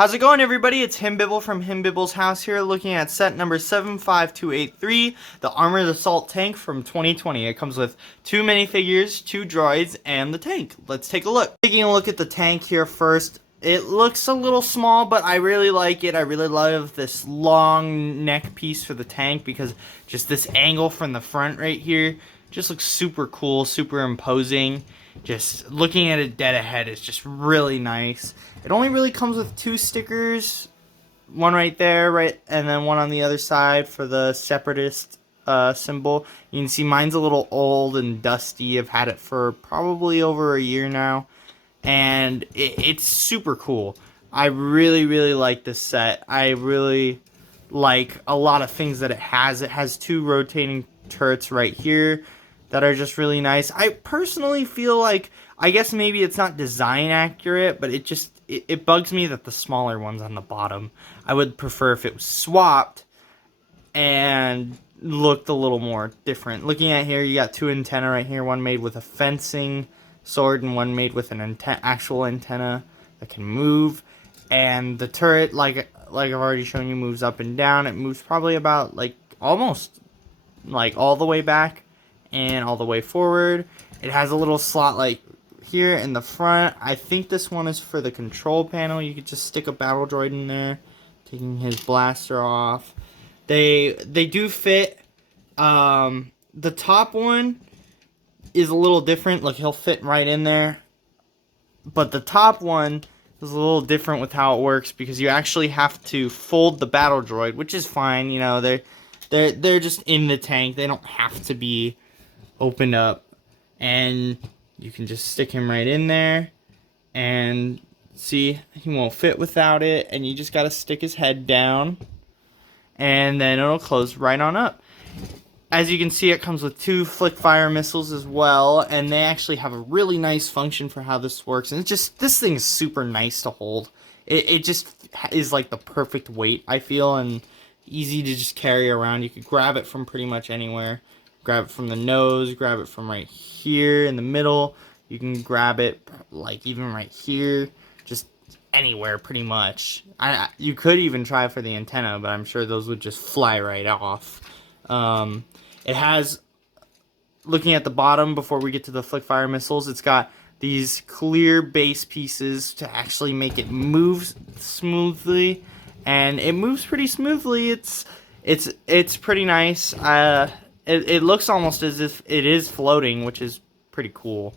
How's it going, everybody? It's Himbibble from Himbibble's house here, looking at set number 75283, the Armored Assault Tank from 2020. It comes with 2 minifigures, 2 droids, and the tank. Let's take a look. Taking a look at the tank here first. It looks a little small, but I really like it. I really love this long neck piece for the tank because just this angle from the front right here just looks super cool, super imposing. Just looking at it dead ahead is just really nice. It only really comes with 2 stickers, one right there, and then one on the other side for the separatist symbol. You can see mine's a little old and dusty. I've had it for probably over a year now, and it's super cool. I really, really like this set. I really like a lot of things that it has. It has 2 rotating turrets right here that are just really nice. I personally feel like, I guess maybe it's not design accurate, but it bugs me that the smaller one's on the bottom. I would prefer if it was swapped and looked a little more different. Looking at here, you got 2 antennae right here, one made with a fencing sword and one made with an actual antenna that can move. And the turret, like I've already shown you, moves up and down. It moves probably about almost all the way back and all the way forward. It has a little slot like here in the front. I think this one is for the control panel. You could just stick a battle droid in there, taking his blaster off. They do fit. The top one is a little different. Look, he'll fit right in there. But the top one is a little different with how it works because you actually have to fold the battle droid, which is fine. You know, they're just in the tank. They don't have to be opened up, and you can just stick him right in there, and see, he won't fit without it, and you just gotta stick his head down, and then it'll close right on up. As you can see, it comes with 2 flick fire missiles as well, and they actually have a really nice function for how this works, and this thing is super nice to hold. It just is like the perfect weight, I feel, and easy to just carry around. You could grab it from pretty much anywhere. Grab it from the nose, grab it from right here in the middle. You can grab it even right here, just anywhere pretty much. You could even try for the antenna, but I'm sure those would just fly right off. It has, looking at the bottom before we get to the flick fire missiles, it's got these clear base pieces to actually make it move smoothly, and it moves pretty smoothly. It's pretty nice. It looks almost as if it is floating, which is pretty cool.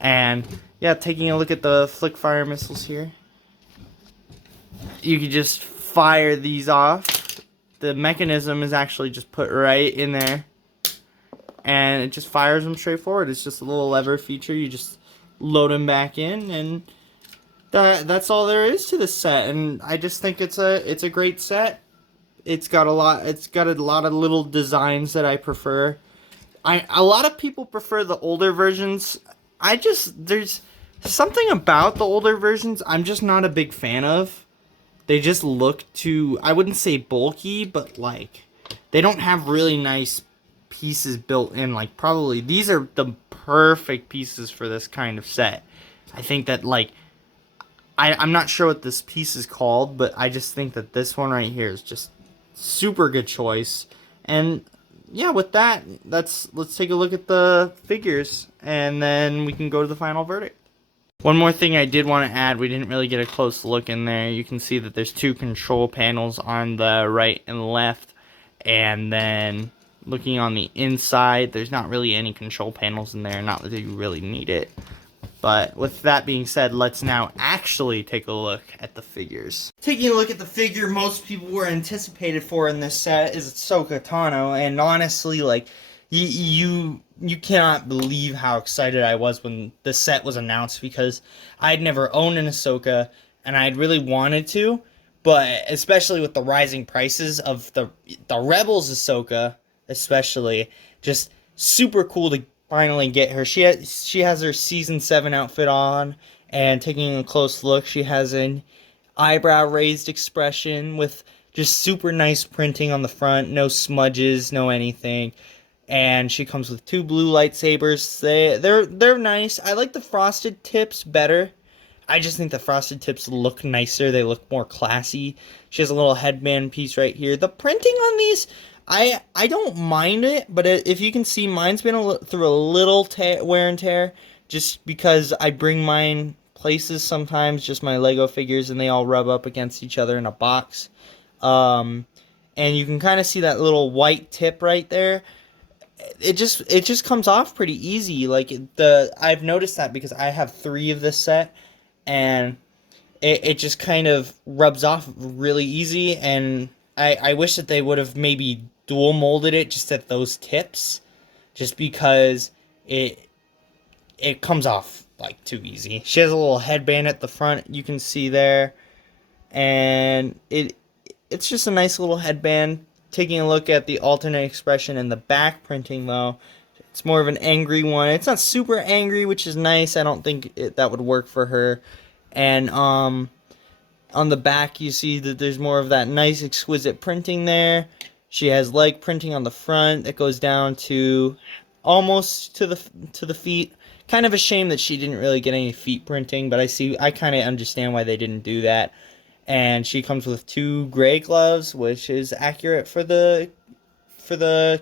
And yeah, taking a look at the flick fire missiles here, you can just fire these off. The mechanism is actually just put right in there, and it just fires them straight forward. It's just a little lever feature. You just load them back in, and that's all there is to this set. And I just think it's a great set. It's got a lot of little designs that I prefer. A lot of people prefer the older versions. There's something about the older versions I'm just not a big fan of. They just look too, I wouldn't say bulky, but they don't have really nice pieces built in. Probably these are the perfect pieces for this kind of set. I think that I'm not sure what this piece is called, but I just think that this one right here is just super good choice. And yeah, with that, let's take a look at the figures, and then we can go to the final verdict. One more thing I did want to add, we didn't really get a close look in there. You can see that there's 2 control panels on the right and left, and then looking on the inside, there's not really any control panels in there, not that you really need it. But with that being said, let's now actually take a look at the figures. Taking a look at the figure most people were anticipated for in this set is Ahsoka Tano, and honestly, you cannot believe how excited I was when the set was announced, because I'd never owned an Ahsoka, and I'd really wanted to, but especially with the rising prices of the Rebels Ahsoka, especially, just super cool to finally get her. She has her season 7 outfit on, and taking a close look, she has an eyebrow raised expression with just super nice printing on the front, no smudges, no anything. And she comes with 2 blue lightsabers. They're nice. I like the frosted tips better. I just think the frosted tips look nicer. They look more classy. She has a little headband piece right here. The printing on these, I don't mind it, but if you can see, mine's been through a little wear and tear, just because I bring mine places sometimes, just my Lego figures, and they all rub up against each other in a box. Um, and you can kind of see that little white tip right there. It just comes off pretty easy. Like I've noticed that because I have 3 of this set, and it just kind of rubs off really easy. And I wish that they would have maybe dual molded it just at those tips, just because it comes off like too easy. She has a little headband at the front, you can see there, and it's just a nice little headband. Taking a look at the alternate expression in the back printing, though, it's more of an angry one. It's not super angry, which is nice. I don't think that would work for her. And on the back, you see that there's more of that nice, exquisite printing there. She has leg printing on the front that goes down to almost to the feet. Kind of a shame that she didn't really get any feet printing, but I kind of understand why they didn't do that. And she comes with 2 gray gloves, which is accurate for the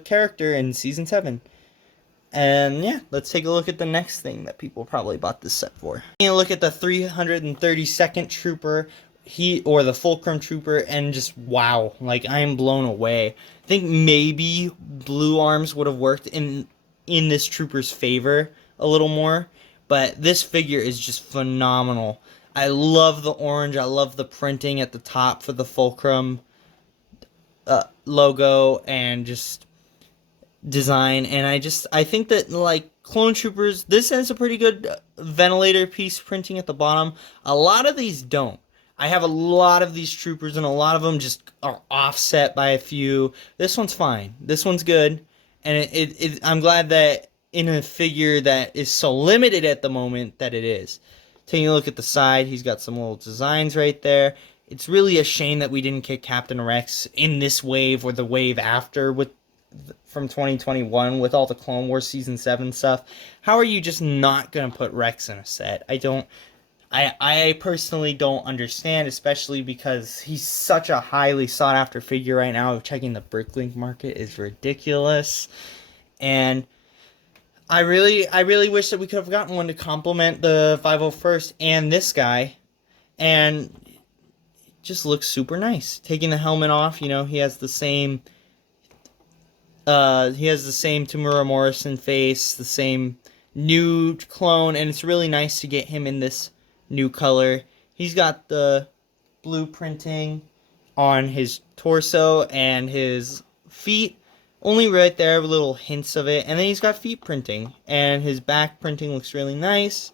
character in Season 7. And yeah, let's take a look at the next thing that people probably bought this set for. Taking a look at the 332nd Trooper, or the Fulcrum Trooper, and just wow, like I am blown away. I think maybe blue arms would have worked in this Trooper's favor a little more, but this figure is just phenomenal. I love the orange. I love the printing at the top for the Fulcrum logo and just design. And I think that, like, Clone Troopers, this has a pretty good ventilator piece printing at the bottom. A lot of these don't. I have a lot of these Troopers, and a lot of them just are offset by a few. This one's fine. This one's good. And I'm glad that in a figure that is so limited at the moment that it is. Taking a look at the side, he's got some little designs right there. It's really a shame that we didn't get Captain Rex in this wave or the wave after from 2021 with all the Clone Wars Season 7 stuff. How are you just not going to put Rex in a set? I personally don't understand, especially because he's such a highly sought after figure right now. Checking the Bricklink market is ridiculous. And I really wish that we could have gotten one to complement the 501st and this guy, and it just looks super nice. Taking the helmet off, he has the same Tamura Morrison face, the same new clone, and it's really nice to get him in this new color. He's got the blue printing on his torso and his feet. Only right there, little hints of it. And then he's got feet printing. And his back printing looks really nice.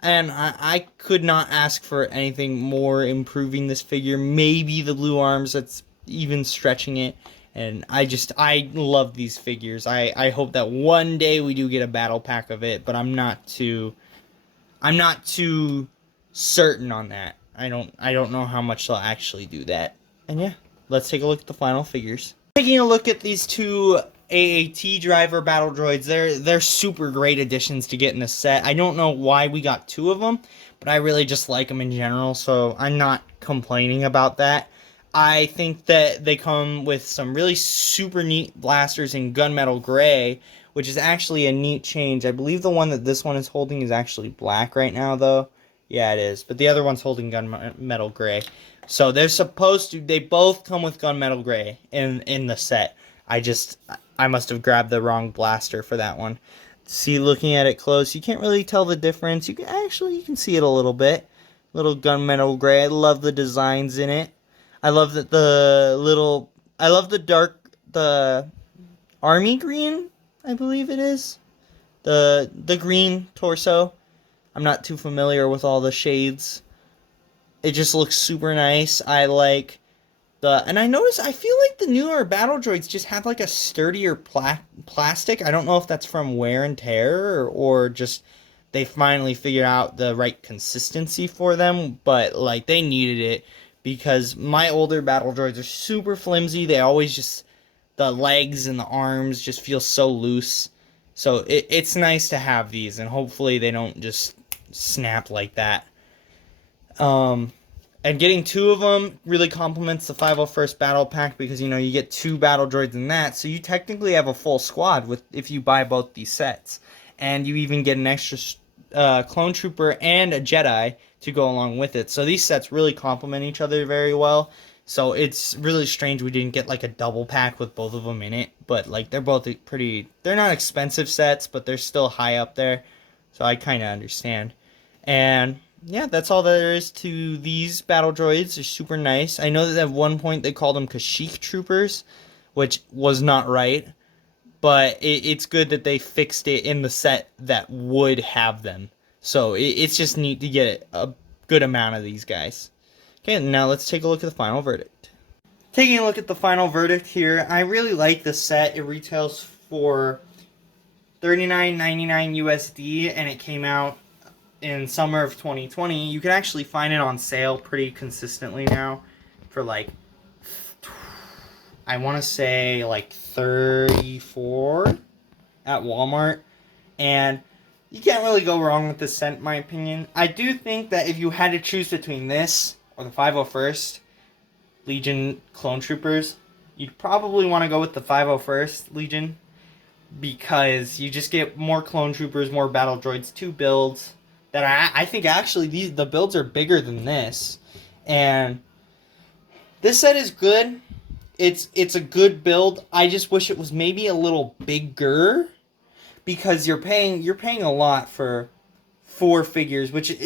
And I could not ask for anything more improving this figure. Maybe the blue arms, that's even stretching it. And I love these figures. I hope that one day we do get a battle pack of it. But I'm not too certain on that. I don't know how much they'll actually do that. And yeah, let's take a look at the final figures. Taking a look at these 2 AAT driver battle droids, they're super great additions to get in this set. I don't know why we got 2 of them, but I really just like them in general, so I'm not complaining about that. I think that they come with some really super neat blasters in gunmetal gray, which is actually a neat change. I believe the one that this one is holding is actually black right now, though. Yeah, it is, but the other one's holding gunmetal gray. So they both come with gunmetal gray in the set. I must have grabbed the wrong blaster for that one. See, looking at it close, you can't really tell the difference. You can see it a little bit. Little gunmetal gray. I love the designs in it. I love that I love the army green, I believe it is. The green torso. I'm not too familiar with all the shades. It just looks super nice. And I notice, I feel like the newer battle droids just have like a sturdier plastic. I don't know if that's from wear and tear or just they finally figured out the right consistency for them, but like they needed it because my older battle droids are super flimsy. They always just, the legs and the arms just feel so loose. So it's nice to have these, and hopefully they don't just snap like that. And getting two of them really complements the 501st Battle Pack because, you know, you get two battle droids in that. So you technically have a full squad with if you buy both these sets. And you even get an extra clone trooper and a Jedi to go along with it. So these sets really complement each other very well. So it's really strange we didn't get like a double pack with both of them in it. But like they're both pretty, they're not expensive sets, but they're still high up there. So I kind of understand. And yeah, that's all there is to these battle droids. They're super nice. I know that at one point they called them Kashyyyk troopers, which was not right. But it's good that they fixed it in the set that would have them. So it's just neat to get a good amount of these guys. Okay, now let's take a look at the final verdict. Taking a look at the final verdict here, I really like this set. It retails for $39.99 USD, and it came out in summer of 2020. You can actually find it on sale pretty consistently now for like, I want to say like 34 at Walmart, and you can't really go wrong with this set in my opinion. I do think that if you had to choose between this or the 501st Legion Clone Troopers, you'd probably want to go with the 501st Legion because you just get more Clone Troopers, more Battle Droids, two builds that I think actually the builds are bigger than this, and this set is good. It's a good build. I just wish it was maybe a little bigger because you're paying a lot for 4 figures, which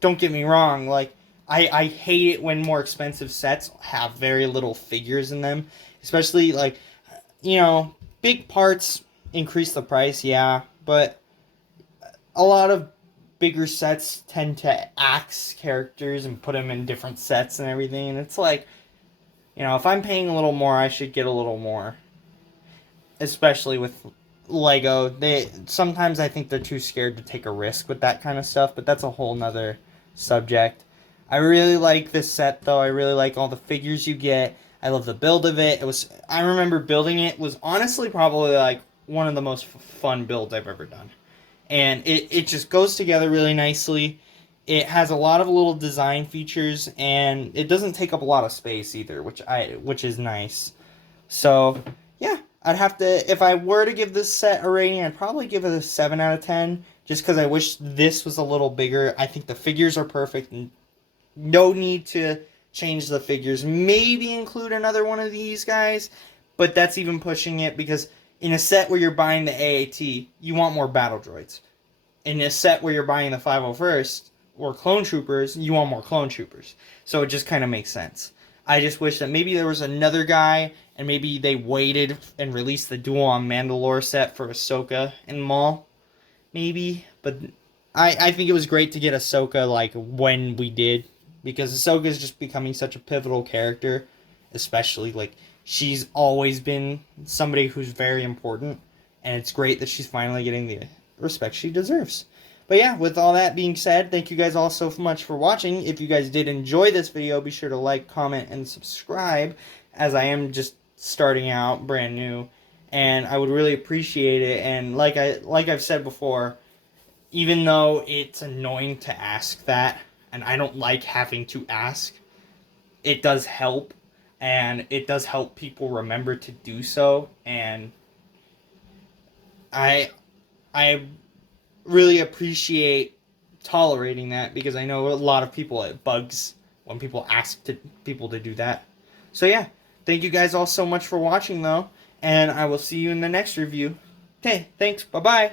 don't get me wrong, like I hate it when more expensive sets have very little figures in them, especially like, you know, big parts increase the price, yeah, but a lot of bigger sets tend to axe characters and put them in different sets and everything, and it's like, you know, if I'm paying a little more, I should get a little more. Especially with Lego. Sometimes I think they're too scared to take a risk with that kind of stuff, but that's a whole nother subject. I really like this set though. I really like all the figures you get. I love the build of it. I remember building it was honestly probably like one of the most fun builds I've ever done. And it just goes together really nicely. It has a lot of little design features, and it doesn't take up a lot of space either, which is nice. So, yeah, I'd have to, if I were to give this set a rating, I'd probably give it a 7 out of 10, just because I wish this was a little bigger. I think the figures are perfect, and no need to change the figures. Maybe include another one of these guys, but that's even pushing it, because in a set where you're buying the AAT, you want more battle droids. In a set where you're buying the 501st, or clone troopers, you want more clone troopers. So it just kind of makes sense. I just wish that maybe there was another guy, and maybe they waited and released the Duel on Mandalore set for Ahsoka and Maul. Maybe. But I think it was great to get Ahsoka like when we did, because Ahsoka is just becoming such a pivotal character, especially like she's always been somebody who's very important, and it's great that she's finally getting the respect she deserves. But yeah, with all that being said, thank you guys all so much for watching. If you guys did enjoy this video, be sure to like, comment, and subscribe, as I am just starting out brand new, and I would really appreciate it. And like I've said before, even though it's annoying to ask that, and I don't like having to ask, it does help, and it does help people remember to do so, and I really appreciate tolerating that, because I know a lot of people, it bugs when people ask people to do that. So yeah, thank you guys all so much for watching though, and I will see you in the next review. Okay, thanks, bye bye.